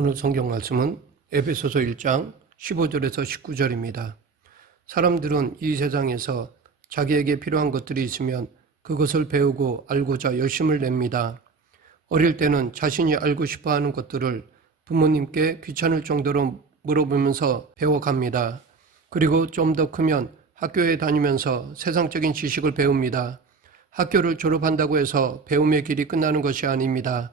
오늘 성경 말씀은 에베소서 1장 15절에서 19절입니다. 사람들은 이 세상에서 자기에게 필요한 것들이 있으면 그것을 배우고 알고자 열심을 냅니다. 어릴 때는 자신이 알고 싶어 하는 것들을 부모님께 귀찮을 정도로 물어보면서 배워갑니다. 그리고 좀 더 크면 학교에 다니면서 세상적인 지식을 배웁니다. 학교를 졸업한다고 해서 배움의 길이 끝나는 것이 아닙니다.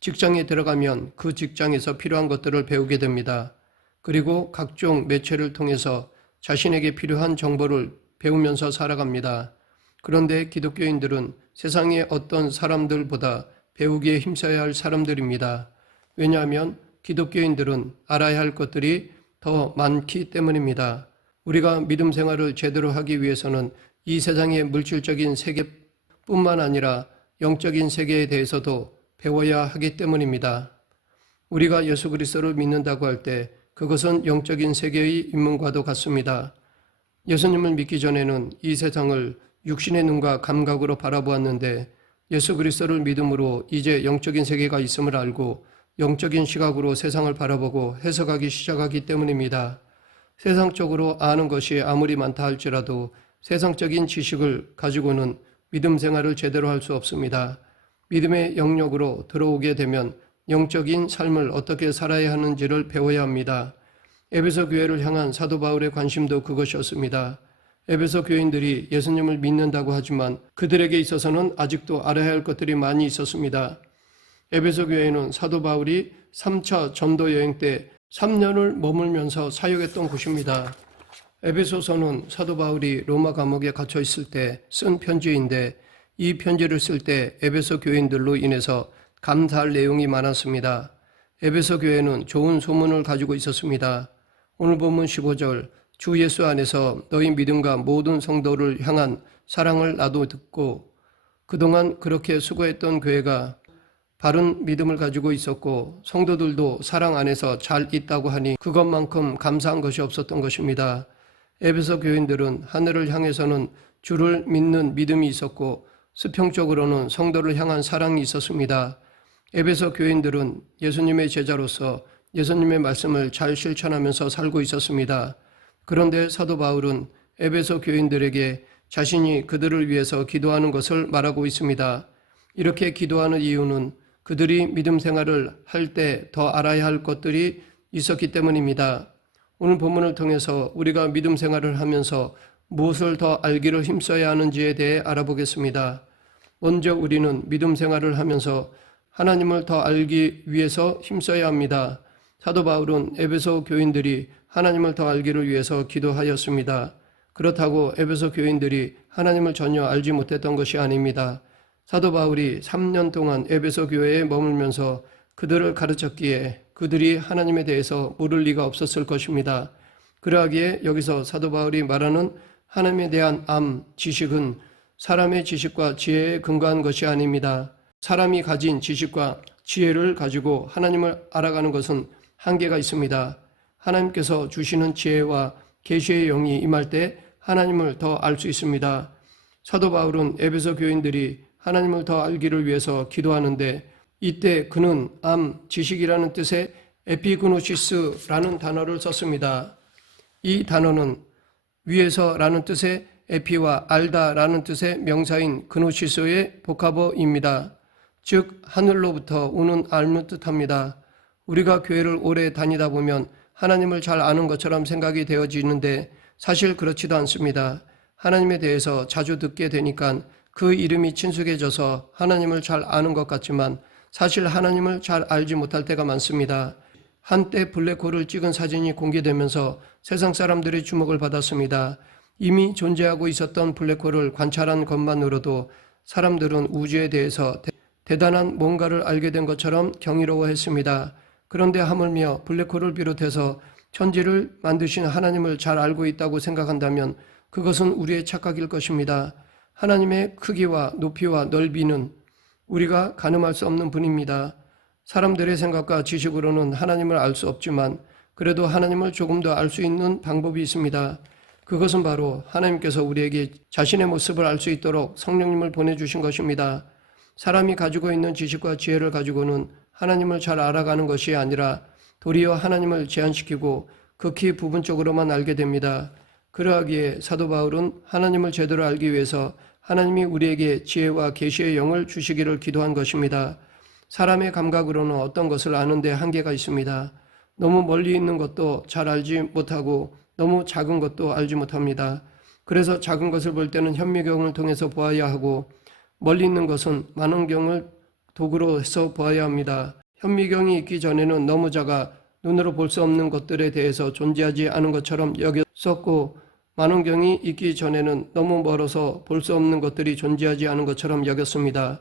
직장에 들어가면 그 직장에서 필요한 것들을 배우게 됩니다. 그리고 각종 매체를 통해서 자신에게 필요한 정보를 배우면서 살아갑니다. 그런데 기독교인들은 세상의 어떤 사람들보다 배우기에 힘써야 할 사람들입니다. 왜냐하면 기독교인들은 알아야 할 것들이 더 많기 때문입니다. 우리가 믿음 생활을 제대로 하기 위해서는 이 세상의 물질적인 세계뿐만 아니라 영적인 세계에 대해서도 배워야 하기 때문입니다. 우리가 예수 그리스도를 믿는다고 할 때 그것은 영적인 세계의 입문과도 같습니다. 예수님을 믿기 전에는 이 세상을 육신의 눈과 감각으로 바라보았는데 예수 그리스도를 믿음으로 이제 영적인 세계가 있음을 알고 영적인 시각으로 세상을 바라보고 해석하기 시작하기 때문입니다. 세상적으로 아는 것이 아무리 많다 할지라도 세상적인 지식을 가지고는 믿음 생활을 제대로 할 수 없습니다. 믿음의 영역으로 들어오게 되면 영적인 삶을 어떻게 살아야 하는지를 배워야 합니다. 에베소 교회를 향한 사도 바울의 관심도 그것이었습니다. 에베소 교인들이 예수님을 믿는다고 하지만 그들에게 있어서는 아직도 알아야 할 것들이 많이 있었습니다. 에베소 교회는 사도 바울이 3차 전도 여행 때 3년을 머물면서 사역했던 곳입니다. 에베소서는 사도 바울이 로마 감옥에 갇혀 있을 때 쓴 편지인데 이 편지를 쓸 때 에베소 교인들로 인해서 감사할 내용이 많았습니다. 에베소 교회는 좋은 소문을 가지고 있었습니다. 오늘 본문 15절 주 예수 안에서 너희 믿음과 모든 성도를 향한 사랑을 나도 듣고 그동안 그렇게 수고했던 교회가 바른 믿음을 가지고 있었고 성도들도 사랑 안에서 잘 있다고 하니 그것만큼 감사한 것이 없었던 것입니다. 에베소 교인들은 하늘을 향해서는 주를 믿는 믿음이 있었고 수평적으로는 성도를 향한 사랑이 있었습니다. 에베소 교인들은 예수님의 제자로서 예수님의 말씀을 잘 실천하면서 살고 있었습니다. 그런데 사도 바울은 에베소 교인들에게 자신이 그들을 위해서 기도하는 것을 말하고 있습니다. 이렇게 기도하는 이유는 그들이 믿음 생활을 할 때 더 알아야 할 것들이 있었기 때문입니다. 오늘 본문을 통해서 우리가 믿음 생활을 하면서 무엇을 더 알기를 힘써야 하는지에 대해 알아보겠습니다. 먼저 우리는 믿음 생활을 하면서 하나님을 더 알기 위해서 힘써야 합니다. 사도 바울은 에베소 교인들이 하나님을 더 알기를 위해서 기도하였습니다. 그렇다고 에베소 교인들이 하나님을 전혀 알지 못했던 것이 아닙니다. 사도 바울이 3년 동안 에베소 교회에 머물면서 그들을 가르쳤기에 그들이 하나님에 대해서 모를 리가 없었을 것입니다. 그러하기에 여기서 사도 바울이 말하는 하나님에 대한 지식은 사람의 지식과 지혜에 근거한 것이 아닙니다. 사람이 가진 지식과 지혜를 가지고 하나님을 알아가는 것은 한계가 있습니다. 하나님께서 주시는 지혜와 계시의 영이 임할 때 하나님을 더 알 수 있습니다. 사도 바울은 에베소 교인들이 하나님을 더 알기를 위해서 기도하는데 이때 그는 지식이라는 뜻의 에피그노시스라는 단어를 썼습니다. 이 단어는 위에서라는 뜻의 에피와 알다라는 뜻의 명사인 그노시스의 복합어입니다. 즉 하늘로부터 오는 알는 뜻합니다. 우리가 교회를 오래 다니다 보면 하나님을 잘 아는 것처럼 생각이 되어지는데 사실 그렇지도 않습니다. 하나님에 대해서 자주 듣게 되니까 그 이름이 친숙해져서 하나님을 잘 아는 것 같지만 사실 하나님을 잘 알지 못할 때가 많습니다. 한때 블랙홀을 찍은 사진이 공개되면서 세상 사람들의 주목을 받았습니다. 이미 존재하고 있었던 블랙홀을 관찰한 것만으로도 사람들은 우주에 대해서 대단한 뭔가를 알게 된 것처럼 경이로워했습니다. 그런데 하물며 블랙홀을 비롯해서 천지를 만드신 하나님을 잘 알고 있다고 생각한다면 그것은 우리의 착각일 것입니다. 하나님의 크기와 높이와 넓이는 우리가 가늠할 수 없는 분입니다. 사람들의 생각과 지식으로는 하나님을 알 수 없지만 그래도 하나님을 조금 더 알 수 있는 방법이 있습니다. 그것은 바로 하나님께서 우리에게 자신의 모습을 알 수 있도록 성령님을 보내주신 것입니다. 사람이 가지고 있는 지식과 지혜를 가지고는 하나님을 잘 알아가는 것이 아니라 도리어 하나님을 제한시키고 극히 부분적으로만 알게 됩니다. 그러하기에 사도 바울은 하나님을 제대로 알기 위해서 하나님이 우리에게 지혜와 계시의 영을 주시기를 기도한 것입니다. 사람의 감각으로는 어떤 것을 아는데 한계가 있습니다. 너무 멀리 있는 것도 잘 알지 못하고 너무 작은 것도 알지 못합니다. 그래서 작은 것을 볼 때는 현미경을 통해서 보아야 하고 멀리 있는 것은 만원경을 도구로 해서 보아야 합니다. 현미경이 있기 전에는 너무 작아 눈으로 볼 수 없는 것들에 대해서 존재하지 않은 것처럼 여겼었고 만원경이 있기 전에는 너무 멀어서 볼 수 없는 것들이 존재하지 않은 것처럼 여겼습니다.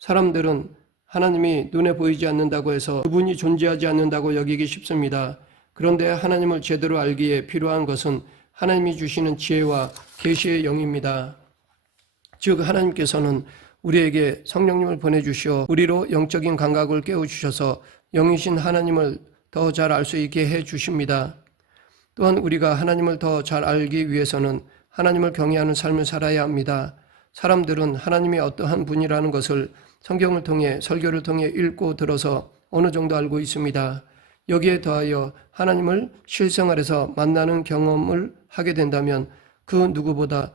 사람들은 하나님이 눈에 보이지 않는다고 해서 그분이 존재하지 않는다고 여기기 쉽습니다. 그런데 하나님을 제대로 알기에 필요한 것은 하나님이 주시는 지혜와 계시의 영입니다. 즉 하나님께서는 우리에게 성령님을 보내주시어 우리로 영적인 감각을 깨워주셔서 영이신 하나님을 더 잘 알 수 있게 해주십니다. 또한 우리가 하나님을 더 잘 알기 위해서는 하나님을 경외하는 삶을 살아야 합니다. 사람들은 하나님이 어떠한 분이라는 것을 성경을 통해 설교를 통해 읽고 들어서 어느 정도 알고 있습니다. 여기에 더하여 하나님을 실생활에서 만나는 경험을 하게 된다면 그 누구보다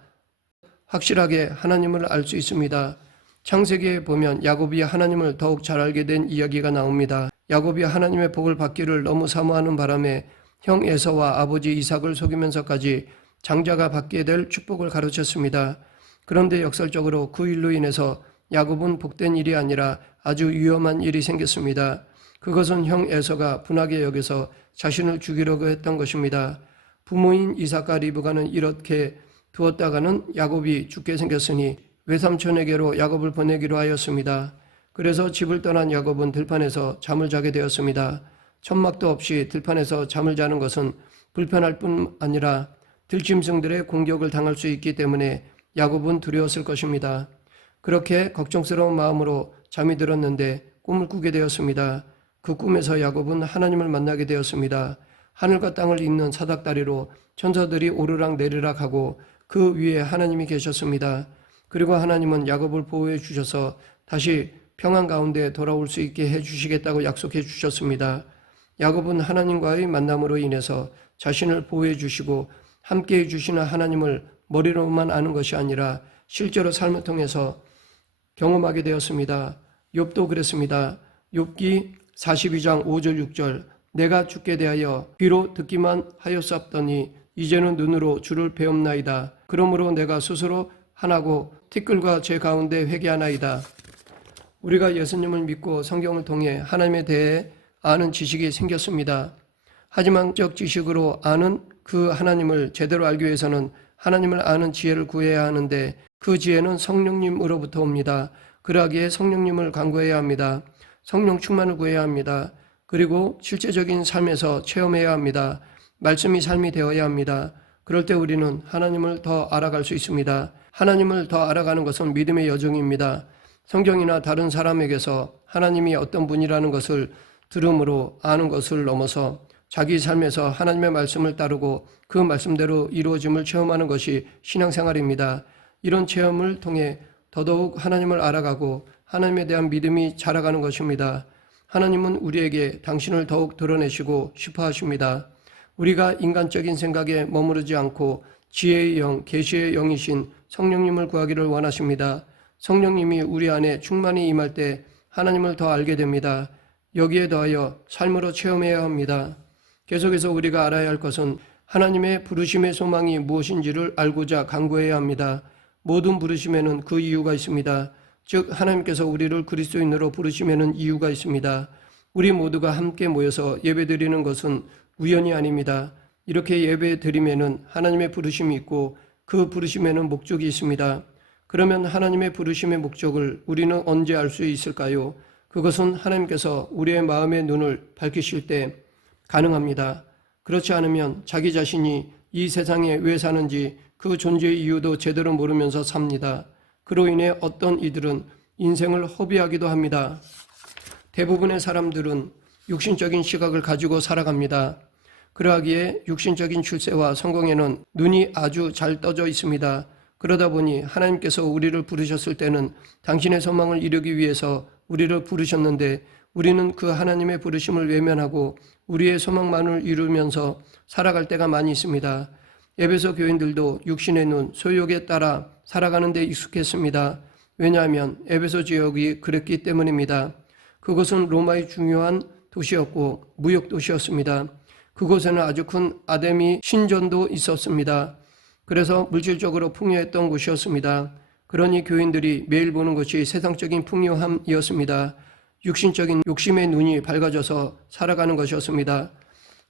확실하게 하나님을 알 수 있습니다. 창세기에 보면 야곱이 하나님을 더욱 잘 알게 된 이야기가 나옵니다. 야곱이 하나님의 복을 받기를 너무 사모하는 바람에 형 에서와 아버지 이삭을 속이면서까지 장자가 받게 될 축복을 가르쳤습니다. 그런데 역설적으로 그 일로 인해서 야곱은 복된 일이 아니라 아주 위험한 일이 생겼습니다. 그것은 형 에서가 분하게 여겨서 자신을 죽이려고 했던 것입니다. 부모인 이삭과 리브가는 이렇게 두었다가는 야곱이 죽게 생겼으니 외삼촌에게로 야곱을 보내기로 하였습니다. 그래서 집을 떠난 야곱은 들판에서 잠을 자게 되었습니다. 천막도 없이 들판에서 잠을 자는 것은 불편할 뿐 아니라 들짐승들의 공격을 당할 수 있기 때문에 야곱은 두려웠을 것입니다. 그렇게 걱정스러운 마음으로 잠이 들었는데 꿈을 꾸게 되었습니다. 그 꿈에서 야곱은 하나님을 만나게 되었습니다. 하늘과 땅을 잇는 사닥다리로 천사들이 오르락 내리락 하고 그 위에 하나님이 계셨습니다. 그리고 하나님은 야곱을 보호해 주셔서 다시 평안 가운데 돌아올 수 있게 해주시겠다고 약속해 주셨습니다. 야곱은 하나님과의 만남으로 인해서 자신을 보호해 주시고 함께해 주시는 하나님을 머리로만 아는 것이 아니라 실제로 삶을 통해서 경험하게 되었습니다. 욥도 그랬습니다. 욥기 42장 5절 6절 내가 주께 대하여 귀로 듣기만 하였사옵더니 이제는 눈으로 주를 배움나이다. 그러므로 내가 스스로 하나고 티끌과 제 가운데 회개하나이다. 우리가 예수님을 믿고 성경을 통해 하나님에 대해 아는 지식이 생겼습니다. 하지만 적 지식으로 아는 그 하나님을 제대로 알기 위해서는 하나님을 아는 지혜를 구해야 하는데 그 지혜는 성령님으로부터 옵니다. 그러기에 성령님을 간구해야 합니다. 성령 충만을 구해야 합니다. 그리고 실제적인 삶에서 체험해야 합니다. 말씀이 삶이 되어야 합니다. 그럴 때 우리는 하나님을 더 알아갈 수 있습니다. 하나님을 더 알아가는 것은 믿음의 여정입니다. 성경이나 다른 사람에게서 하나님이 어떤 분이라는 것을 들음으로 아는 것을 넘어서 자기 삶에서 하나님의 말씀을 따르고 그 말씀대로 이루어짐을 체험하는 것이 신앙생활입니다. 이런 체험을 통해 더더욱 하나님을 알아가고 하나님에 대한 믿음이 자라가는 것입니다. 하나님은 우리에게 당신을 더욱 드러내시고 싶어 하십니다. 우리가 인간적인 생각에 머무르지 않고 지혜의 영, 계시의 영이신 성령님을 구하기를 원하십니다. 성령님이 우리 안에 충만히 임할 때 하나님을 더 알게 됩니다. 여기에 더하여 삶으로 체험해야 합니다. 계속해서 우리가 알아야 할 것은 하나님의 부르심의 소망이 무엇인지를 알고자 간구해야 합니다. 모든 부르심에는 그 이유가 있습니다. 즉 하나님께서 우리를 그리스도인으로 부르심에는 이유가 있습니다. 우리 모두가 함께 모여서 예배드리는 것은 우연이 아닙니다. 이렇게 예배드리면은 하나님의 부르심이 있고 그 부르심에는 목적이 있습니다. 그러면 하나님의 부르심의 목적을 우리는 언제 알 수 있을까요? 그것은 하나님께서 우리의 마음의 눈을 밝히실 때 가능합니다. 그렇지 않으면 자기 자신이 이 세상에 왜 사는지 그 존재의 이유도 제대로 모르면서 삽니다. 그로 인해 어떤 이들은 인생을 허비하기도 합니다. 대부분의 사람들은 육신적인 시각을 가지고 살아갑니다. 그러하기에 육신적인 출세와 성공에는 눈이 아주 잘 떠져 있습니다. 그러다 보니 하나님께서 우리를 부르셨을 때는 당신의 소망을 이루기 위해서 우리를 부르셨는데 우리는 그 하나님의 부르심을 외면하고 우리의 소망만을 이루면서 살아갈 때가 많이 있습니다. 에베소 교인들도 육신의 눈, 소욕에 따라 살아가는 데 익숙했습니다. 왜냐하면 에베소 지역이 그랬기 때문입니다. 그곳은 로마의 중요한 도시였고 무역 도시였습니다. 그곳에는 아주 큰 아데미 신전도 있었습니다. 그래서 물질적으로 풍요했던 곳이었습니다. 그러니 교인들이 매일 보는 것이 세상적인 풍요함이었습니다. 육신적인 욕심의 눈이 밝아져서 살아가는 것이었습니다.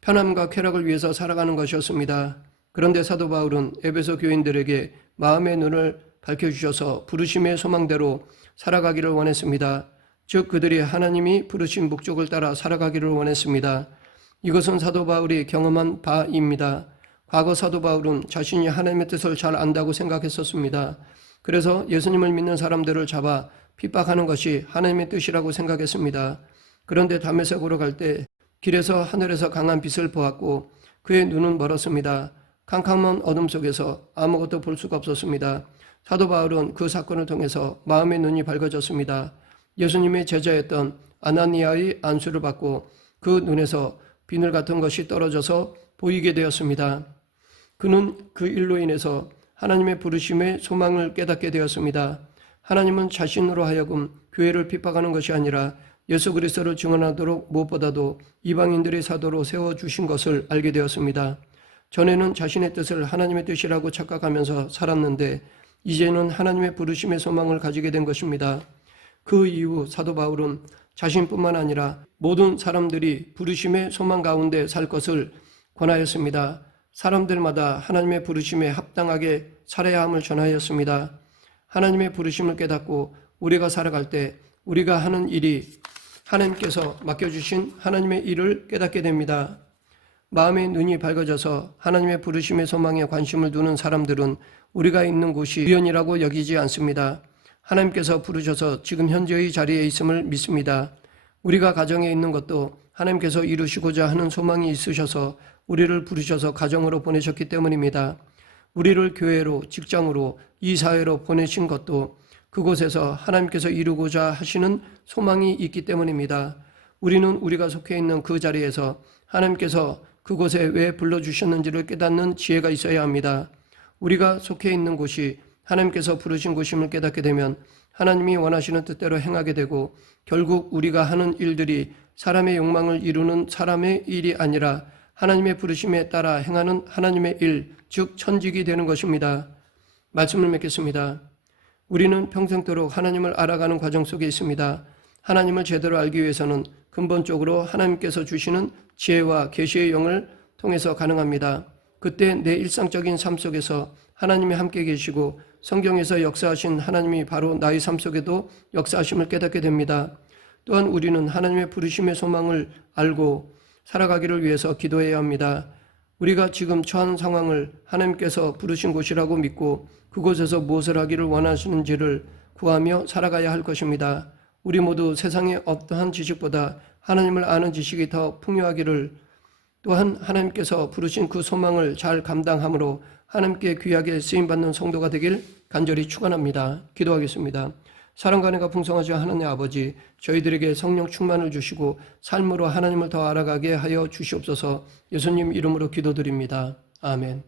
편함과 쾌락을 위해서 살아가는 것이었습니다. 그런데 사도 바울은 에베소 교인들에게 마음의 눈을 밝혀주셔서 부르심의 소망대로 살아가기를 원했습니다. 즉 그들이 하나님이 부르신 목적을 따라 살아가기를 원했습니다. 이것은 사도 바울이 경험한 바입니다. 과거 사도 바울은 자신이 하나님의 뜻을 잘 안다고 생각했었습니다. 그래서 예수님을 믿는 사람들을 잡아 핍박하는 것이 하나님의 뜻이라고 생각했습니다. 그런데 다메섹으로 갈 때 길에서 하늘에서 강한 빛을 보았고 그의 눈은 멀었습니다. 캄캄한 어둠 속에서 아무것도 볼 수가 없었습니다. 사도 바울은 그 사건을 통해서 마음의 눈이 밝아졌습니다. 예수님의 제자였던 아나니아의 안수를 받고 그 눈에서 비늘 같은 것이 떨어져서 보이게 되었습니다. 그는 그 일로 인해서 하나님의 부르심의 소망을 깨닫게 되었습니다. 하나님은 자신으로 하여금 교회를 핍박하는 것이 아니라 예수 그리스도를 증언하도록 무엇보다도 이방인들의 사도로 세워주신 것을 알게 되었습니다. 전에는 자신의 뜻을 하나님의 뜻이라고 착각하면서 살았는데 이제는 하나님의 부르심의 소망을 가지게 된 것입니다. 그 이후 사도 바울은 자신뿐만 아니라 모든 사람들이 부르심의 소망 가운데 살 것을 권하였습니다. 사람들마다 하나님의 부르심에 합당하게 살아야 함을 전하였습니다. 하나님의 부르심을 깨닫고 우리가 살아갈 때 우리가 하는 일이 하나님께서 맡겨주신 하나님의 일을 깨닫게 됩니다. 마음의 눈이 밝아져서 하나님의 부르심의 소망에 관심을 두는 사람들은 우리가 있는 곳이 우연이라고 여기지 않습니다. 하나님께서 부르셔서 지금 현재의 자리에 있음을 믿습니다. 우리가 가정에 있는 것도 하나님께서 이루시고자 하는 소망이 있으셔서 우리를 부르셔서 가정으로 보내셨기 때문입니다. 우리를 교회로, 직장으로, 이 사회로 보내신 것도 그곳에서 하나님께서 이루고자 하시는 소망이 있기 때문입니다. 우리는 우리가 속해 있는 그 자리에서 하나님께서 그곳에 왜 불러주셨는지를 깨닫는 지혜가 있어야 합니다. 우리가 속해 있는 곳이 하나님께서 부르신 곳임을 깨닫게 되면 하나님이 원하시는 뜻대로 행하게 되고 결국 우리가 하는 일들이 사람의 욕망을 이루는 사람의 일이 아니라 하나님의 부르심에 따라 행하는 하나님의 일, 즉 천직이 되는 것입니다. 말씀을 맺겠습니다. 우리는 평생도록 하나님을 알아가는 과정 속에 있습니다. 하나님을 제대로 알기 위해서는 근본적으로 하나님께서 주시는 지혜와 계시의 영을 통해서 가능합니다. 그때 내 일상적인 삶 속에서 하나님이 함께 계시고 성경에서 역사하신 하나님이 바로 나의 삶 속에도 역사하심을 깨닫게 됩니다. 또한 우리는 하나님의 부르심의 소망을 알고 살아가기를 위해서 기도해야 합니다. 우리가 지금 처한 상황을 하나님께서 부르신 곳이라고 믿고 그곳에서 무엇을 하기를 원하시는지를 구하며 살아가야 할 것입니다. 우리 모두 세상의 어떠한 지식보다 하나님을 아는 지식이 더 풍요하기를, 또한 하나님께서 부르신 그 소망을 잘 감당함으로 하나님께 귀하게 쓰임받는 성도가 되길 간절히 축원합니다. 기도하겠습니다. 사랑과 은혜가 풍성하신 하나님 아버지, 저희들에게 성령 충만을 주시고 삶으로 하나님을 더 알아가게 하여 주시옵소서. 예수님 이름으로 기도드립니다. 아멘.